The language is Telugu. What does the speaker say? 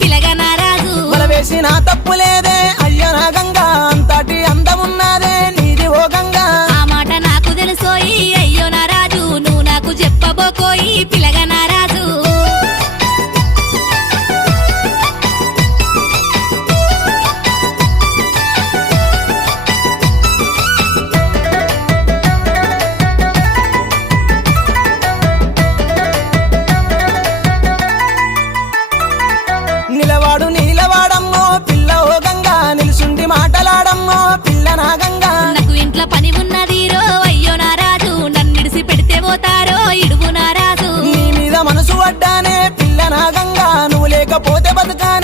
పిలగనా రాజు వేసిన తప్పు లేదే అయ్య నా గంగా అంతటి అందమున్నదే నీది ఓ గంగా ఆ మాట నాకు తెలుసోయి అయ్యో నా రాజు నువ్వు నాకు చెప్పబోకోయి పిలగనా రాజు నిలవాడు నీలవాడమ్మో పిల్ల ఓ గంగా నిలుసుండి మాటలాడమ్మో పిల్ల నా గంగా నాకు ఇంట్లో పని ఉన్నది రో అయ్యో నా రాజు నన్నిడిసి పెడితే పోతారో ఇడువు నా రాజు నీ మీద మనసు పడ్డానే పిల్ల నా గంగా నువ్వు లేకపోతే బతుకానే